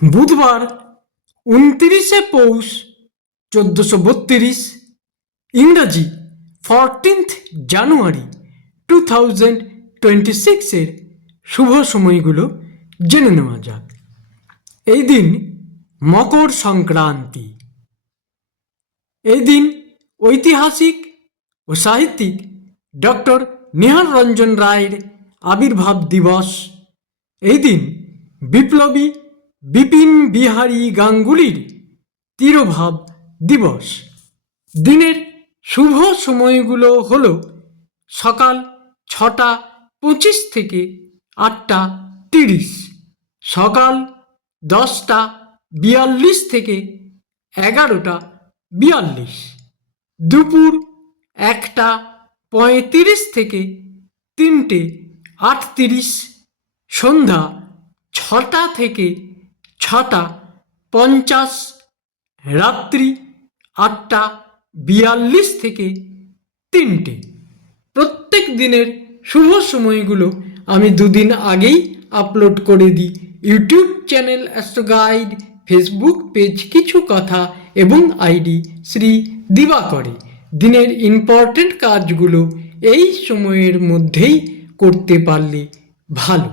বুধবার 29শে পৌষ 1432, ইংরাজি 14th জানুয়ারি 2026 শুভ সময়গুলো জেনে নেওয়া যাক। এই দিন মকর সংক্রান্তি। এই দিন ঐতিহাসিক ও সাহিত্যিক ডক্টর নিহার রঞ্জন রায়ের আবির্ভাব দিবস। এই দিন বিপ্লবী বিপিন বিহারী গাঙ্গুলির তিরোভাব দিবস। দিনের শুভ সময়গুলো হল সকাল 6:25 থেকে 8:30, সকাল 10:42 থেকে 11:42, দুপুর 1:35 থেকে 3:38, সন্ধ্যা 6টা থেকে 6:50, রাত্রি 8:42 থেকে 3টে। প্রত্যেক দিনের শুভ সময়গুলো আমি দুদিন আগেই আপলোড করে দিই YouTube channel astro guide, Facebook page কিছু কথা এবং আইডি শ্রী দিবাকরে। দিনের ইম্পর্টেন্ট কাজগুলো এই সময়ের মধ্যেই করতে পারলে ভালো।